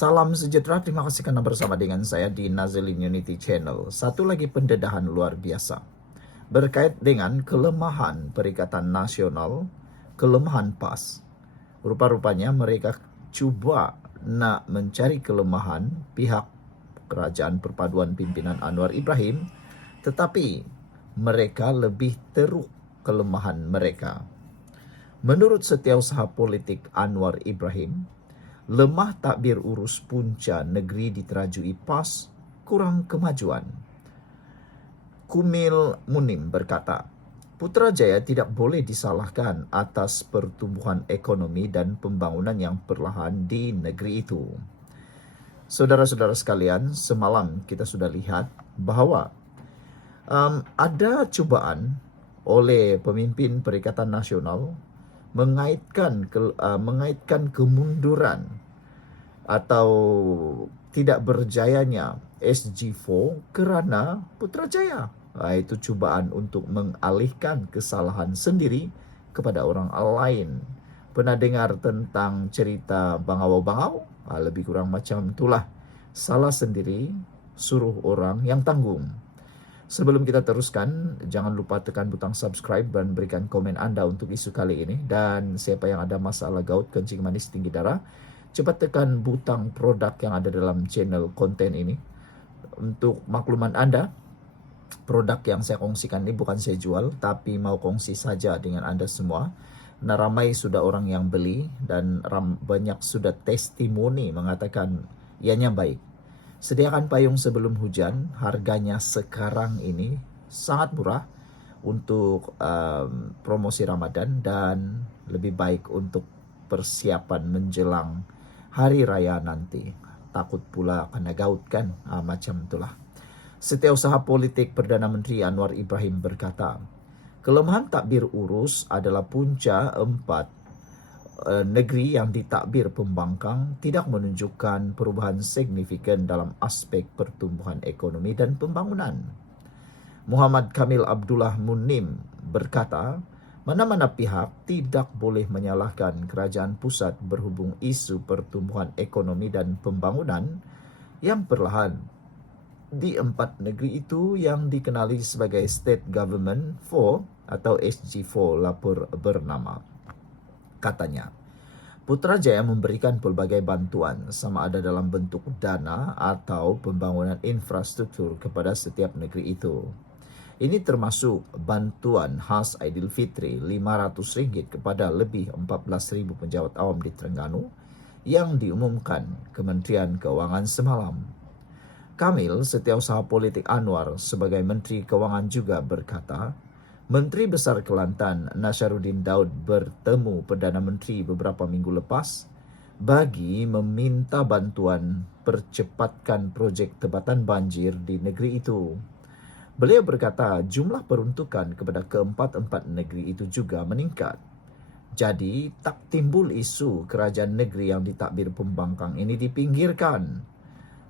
Salam sejahtera, terima kasih karena bersama dengan saya di Nazilin Unity Channel. Satu lagi pendedahan luar biasa berkait dengan kelemahan Perikatan Nasional, kelemahan PAS. Rupa-rupanya mereka coba nak mencari kelemahan pihak Kerajaan Perpaduan Pimpinan Anwar Ibrahim, tetapi mereka lebih teruk kelemahan mereka. Menurut Setiausaha Politik Anwar Ibrahim, lemah takbir urus punca negeri diterajui PAS, kurang kemajuan. Kumil Munim berkata, Putrajaya tidak boleh disalahkan atas pertumbuhan ekonomi dan pembangunan yang perlahan di negeri itu. Saudara-saudara sekalian, semalam kita sudah lihat bahwa ada cubaan oleh pemimpin Perikatan Nasional mengaitkan kemunduran atau tidak berjayanya SG4 karena Putrajaya. Itu cubaan untuk mengalihkan kesalahan sendiri kepada orang lain. Pernah dengar tentang cerita bangau-bangau? Lebih kurang macam itulah. Salah sendiri, suruh orang yang tanggung. Sebelum kita teruskan, jangan lupa tekan butang subscribe dan berikan komen Anda untuk isu kali ini. Dan siapa yang ada masalah gout, kencing manis, tinggi darah, cepat tekan butang produk yang ada dalam channel konten ini. Untuk makluman Anda, produk yang saya kongsikan ini bukan saya jual, tapi mau kongsi saja dengan Anda semua. Nah, ramai sudah orang yang beli dan banyak sudah testimoni mengatakan ianya baik. Sediakan payung sebelum hujan, harganya sekarang ini sangat murah untuk promosi Ramadan dan lebih baik untuk persiapan menjelang hari raya nanti. Takut pula kena gaut kan, macam itulah. Setiausaha Politik Perdana Menteri Anwar Ibrahim berkata, kelemahan takbir urus adalah punca 4 negeri yang ditakbir pembangkang tidak menunjukkan perubahan signifikan dalam aspek pertumbuhan ekonomi dan pembangunan. Muhammad Kamil Abdullah Munim berkata, mana-mana pihak tidak boleh menyalahkan kerajaan pusat berhubung isu pertumbuhan ekonomi dan pembangunan yang perlahan di 4 negeri itu yang dikenali sebagai State Government 4 atau SG4 lapor bernama. Katanya, Putrajaya memberikan pelbagai bantuan sama ada dalam bentuk dana atau pembangunan infrastruktur kepada setiap negeri itu. Ini termasuk bantuan khas Aidilfitri RM500 kepada lebih 14,000 penjawat awam di Terengganu yang diumumkan Kementerian Keuangan semalam. Kamil, Setiausaha Politik Anwar sebagai Menteri Keuangan juga berkata, Menteri Besar Kelantan Nasharuddin Daud bertemu Perdana Menteri beberapa minggu lepas bagi meminta bantuan percepatkan projek tebatan banjir di negeri itu. Beliau berkata jumlah peruntukan kepada keempat-empat negeri itu juga meningkat. Jadi tak timbul isu kerajaan negeri yang ditakbir pembangkang ini dipinggirkan.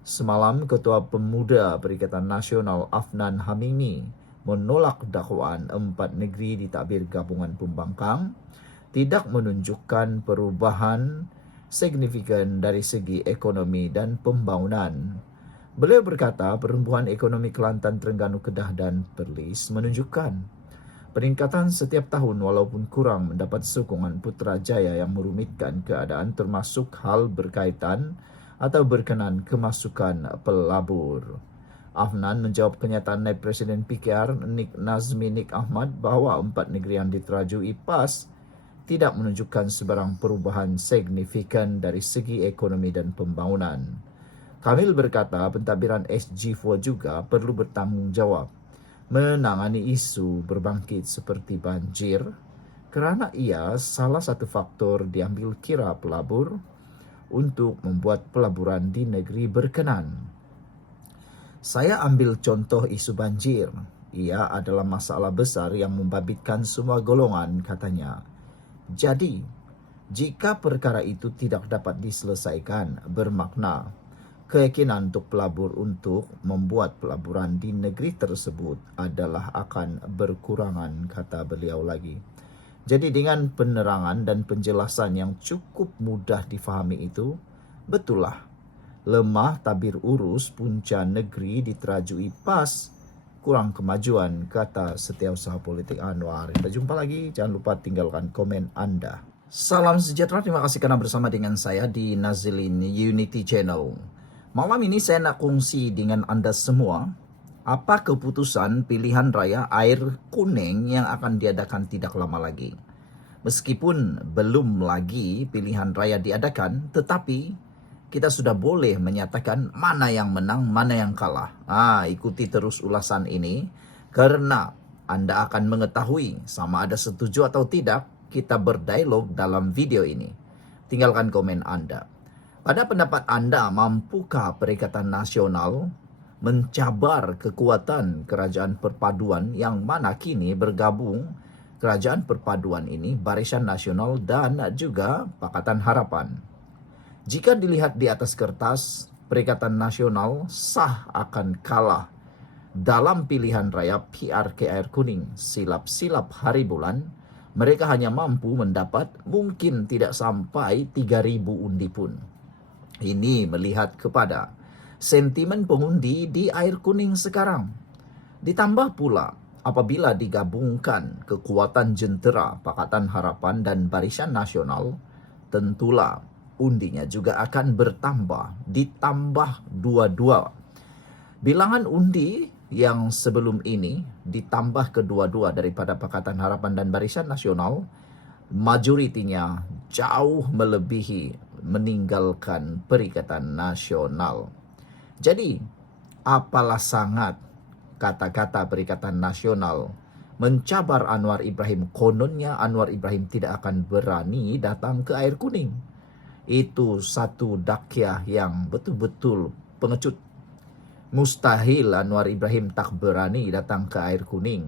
Semalam Ketua Pemuda Perikatan Nasional Afnan Hamimi menolak dakwaan 4 negeri ditakbir gabungan pembangkang tidak menunjukkan perubahan signifikan dari segi ekonomi dan pembangunan. Beliau berkata pertumbuhan ekonomi Kelantan, Terengganu, Kedah dan Perlis menunjukkan peningkatan setiap tahun walaupun kurang mendapat sokongan Putrajaya yang merumitkan keadaan termasuk hal berkaitan atau berkenan kemasukan pelabur. Afnan menjawab kenyataan Naib Presiden PKR Nik Nazmi Nik Ahmad bahawa 4 negeri yang diterajui PAS tidak menunjukkan sebarang perubahan signifikan dari segi ekonomi dan pembangunan. Kamil berkata pentadbiran SG4 juga perlu bertanggungjawab menangani isu berbangkit seperti banjir kerana ia salah satu faktor diambil kira pelabur untuk membuat pelaburan di negeri berkenan. Saya ambil contoh isu banjir. Ia adalah masalah besar yang membabitkan semua golongan, katanya. Jadi, jika perkara itu tidak dapat diselesaikan, bermakna keyakinan untuk pelabur untuk membuat pelaburan di negeri tersebut adalah akan berkurangan, kata beliau lagi. Jadi dengan penerangan dan penjelasan yang cukup mudah difahami itu, betullah lemah tabir urus punca negeri diterajui pas, kurang kemajuan, kata Setiausaha Politik Anwar. Kita jumpa lagi, jangan lupa tinggalkan komen Anda. Salam sejahtera, terima kasih karena bersama dengan saya di Nazilin Unity Channel. Malam ini saya nak kongsi dengan Anda semua apa keputusan pilihan raya air kuning yang akan diadakan tidak lama lagi. Meskipun belum lagi pilihan raya diadakan, tetapi kita sudah boleh menyatakan mana yang menang, mana yang kalah. Ikuti terus ulasan ini karena Anda akan mengetahui sama ada setuju atau tidak kita berdialog dalam video ini. Tinggalkan komen Anda. Pada pendapat Anda, mampukah Perikatan Nasional mencabar kekuatan Kerajaan Perpaduan yang mana kini bergabung Kerajaan Perpaduan ini, Barisan Nasional dan juga Pakatan Harapan? Jika dilihat di atas kertas, Perikatan Nasional sah akan kalah dalam pilihan raya PRK Air Kuning. Silap-silap hari bulan, mereka hanya mampu mendapat mungkin tidak sampai 3.000 undi pun. Ini melihat kepada sentimen pengundi di Air Kuning sekarang. Ditambah pula apabila digabungkan kekuatan jentera Pakatan Harapan dan Barisan Nasional, tentulah undinya juga akan bertambah, ditambah dua-dua. Bilangan undi yang sebelum ini ditambah kedua-dua daripada Pakatan Harapan dan Barisan Nasional, majoritinya jauh melebihi meninggalkan Perikatan Nasional. Jadi, apalah sangat kata-kata Perikatan Nasional mencabar Anwar Ibrahim. Kononnya Anwar Ibrahim tidak akan berani datang ke Air Kuning. Itu satu dakyah yang betul-betul pengecut. Mustahil Anwar Ibrahim tak berani datang ke Air Kuning.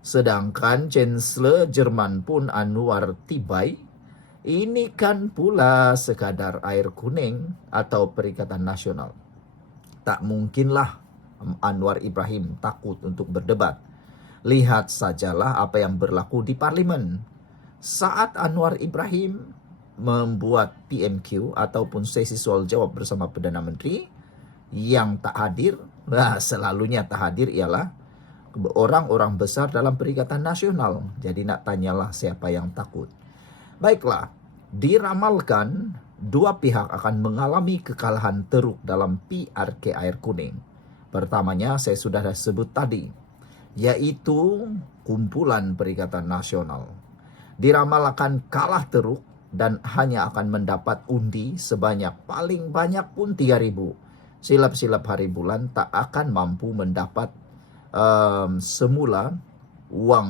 Sedangkan Chancellor Jerman pun Anwar tibai. Ini kan pula sekadar Air Kuning atau Perikatan Nasional. Tak mungkinlah Anwar Ibrahim takut untuk berdebat. Lihat sajalah apa yang berlaku di parlimen. Saat Anwar Ibrahim membuat PMQ ataupun sesi soal jawab bersama Perdana Menteri, yang tak hadir, selalunya tak hadir ialah orang-orang besar dalam Perikatan Nasional. Jadi nak tanyalah siapa yang takut. Baiklah, diramalkan dua pihak akan mengalami kekalahan teruk dalam PRK Air Kuning. Pertamanya saya sudah sebut tadi, yaitu kumpulan Perikatan Nasional. Diramalkan kalah teruk dan hanya akan mendapat undi sebanyak paling banyak pun 3.000. Silap-silap hari bulan tak akan mampu mendapat semula uang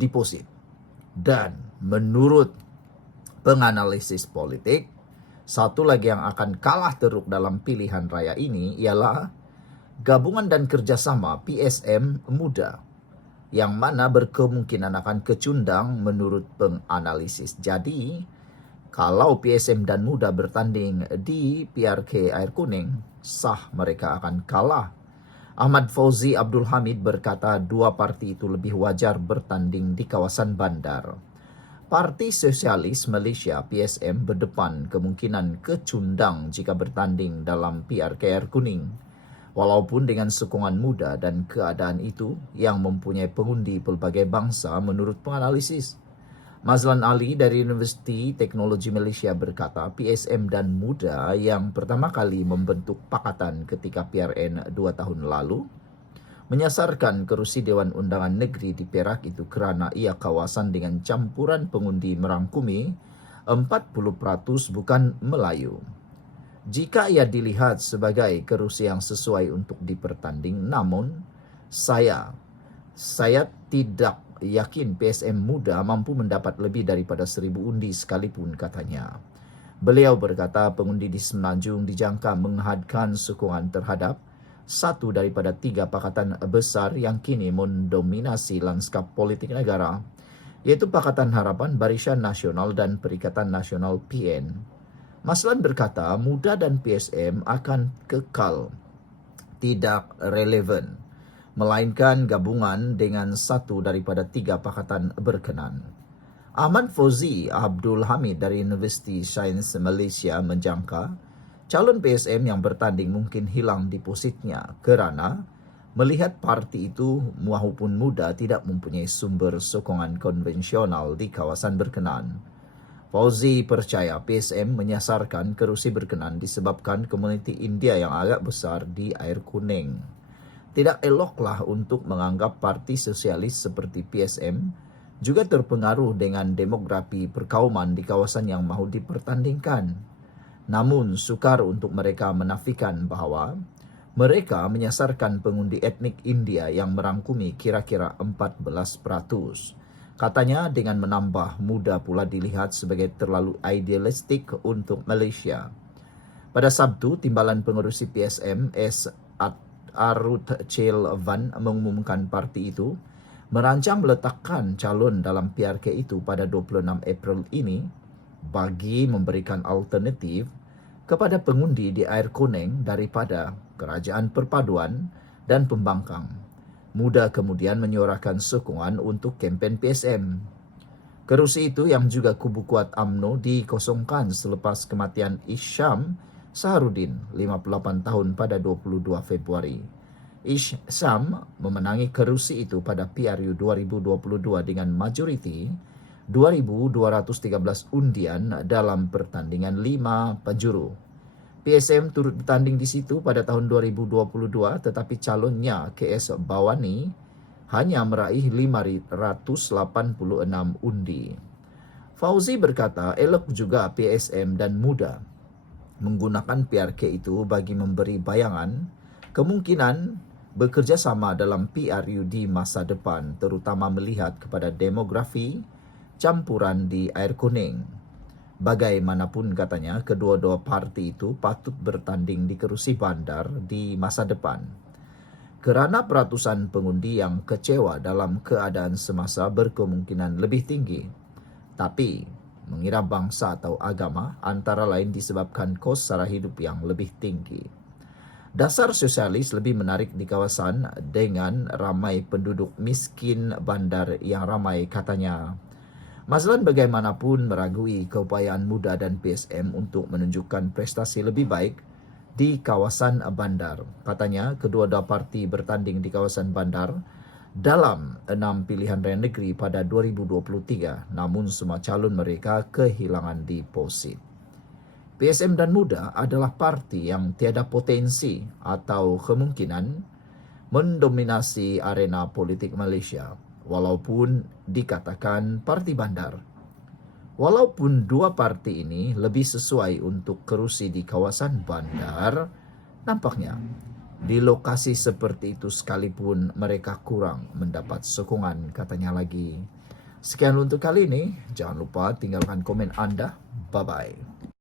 deposit. Dan menurut penganalisis politik, satu lagi yang akan kalah teruk dalam pilihan raya ini ialah gabungan dan kerjasama PSM muda, yang mana berkemungkinan akan kecundang menurut penganalisis. Jadi, kalau PSM dan muda bertanding di PRK Air Kuning, sah mereka akan kalah. Ahmad Fauzi Abdul Hamid berkata dua parti itu lebih wajar bertanding di kawasan bandar. Parti Sosialis Malaysia PSM berdepan kemungkinan kecundang jika bertanding dalam PRK Air Kuning. Walaupun dengan sokongan muda dan keadaan itu yang mempunyai pengundi pelbagai bangsa menurut penganalisis. Mazlan Ali dari Universiti Teknologi Malaysia berkata PSM dan muda yang pertama kali membentuk pakatan ketika PRN 2 tahun lalu menyasarkan kerusi Dewan Undangan Negeri di Perak itu kerana ia kawasan dengan campuran pengundi merangkumi 40% bukan Melayu. Jika ia dilihat sebagai kerusi yang sesuai untuk dipertanding, namun saya tidak yakin PSM muda mampu mendapat lebih daripada 1.000 undi sekalipun, katanya. Beliau berkata pengundi di Semenanjung dijangka menghadkan sokongan terhadap satu daripada 3 pakatan besar yang kini mendominasi lanskap politik negara, yaitu Pakatan Harapan, Barisan Nasional dan Perikatan Nasional PN. Maslan berkata muda dan PSM akan kekal tidak relevan, melainkan gabungan dengan satu daripada 3 pakatan berkenan. Ahmad Fauzi Abdul Hamid dari Universiti Sains Malaysia menjangka calon PSM yang bertanding mungkin hilang depositnya kerana melihat parti itu maupun muda tidak mempunyai sumber sokongan konvensional di kawasan berkenan. Fauzi percaya PSM menyasarkan kerusi berkenan disebabkan komuniti India yang agak besar di Air Kuning. Tidak eloklah untuk menganggap parti sosialis seperti PSM juga terpengaruh dengan demografi perkauman di kawasan yang mahu dipertandingkan. Namun, sukar untuk mereka menafikan bahawa mereka menyasarkan pengundi etnik India yang merangkumi kira-kira 14%. Katanya dengan menambah muda pula dilihat sebagai terlalu idealistik untuk Malaysia. Pada Sabtu, Timbalan Pengerusi PSM S. Arut Chel Van mengumumkan parti itu merancang meletakkan calon dalam PRK itu pada 26 April ini bagi memberikan alternatif kepada pengundi di Air Kuning daripada Kerajaan Perpaduan dan Pembangkang. Muda kemudian menyuarakan sokongan untuk kempen PSM. Kerusi itu yang juga kubu kuat UMNO dikosongkan selepas kematian Isyam Saharudin, 58 tahun pada 22 Februari. Isyam memenangi kerusi itu pada PRU 2022 dengan majoriti 2,213 undian dalam pertandingan 5 penjuru. PSM turut bertanding di situ pada tahun 2022 tetapi calonnya KS Bawani hanya meraih 586 undi. Fauzi berkata elok juga PSM dan muda menggunakan PRK itu bagi memberi bayangan kemungkinan bekerjasama dalam PRU di masa depan terutama melihat kepada demografi campuran di Air Kuning. Bagaimanapun katanya, kedua-dua parti itu patut bertanding di kerusi bandar di masa depan. Kerana peratusan pengundi yang kecewa dalam keadaan semasa berkemungkinan lebih tinggi. Tapi, mengira bangsa atau agama antara lain disebabkan kos sara hidup yang lebih tinggi. Dasar sosialis lebih menarik di kawasan dengan ramai penduduk miskin bandar yang ramai katanya. Mazlan bagaimanapun meragui keupayaan muda dan PSM untuk menunjukkan prestasi lebih baik di kawasan bandar. Katanya, kedua-dua parti bertanding di kawasan bandar dalam 6 pilihan raya negeri pada 2023, namun semua calon mereka kehilangan deposit. PSM dan muda adalah parti yang tiada potensi atau kemungkinan mendominasi arena politik Malaysia. Walaupun dikatakan parti bandar. Walaupun dua parti ini lebih sesuai untuk kerusi di kawasan bandar, nampaknya di lokasi seperti itu sekalipun mereka kurang mendapat sokongan, katanya lagi. Sekian untuk kali ini, jangan lupa tinggalkan komen anda. Bye-bye.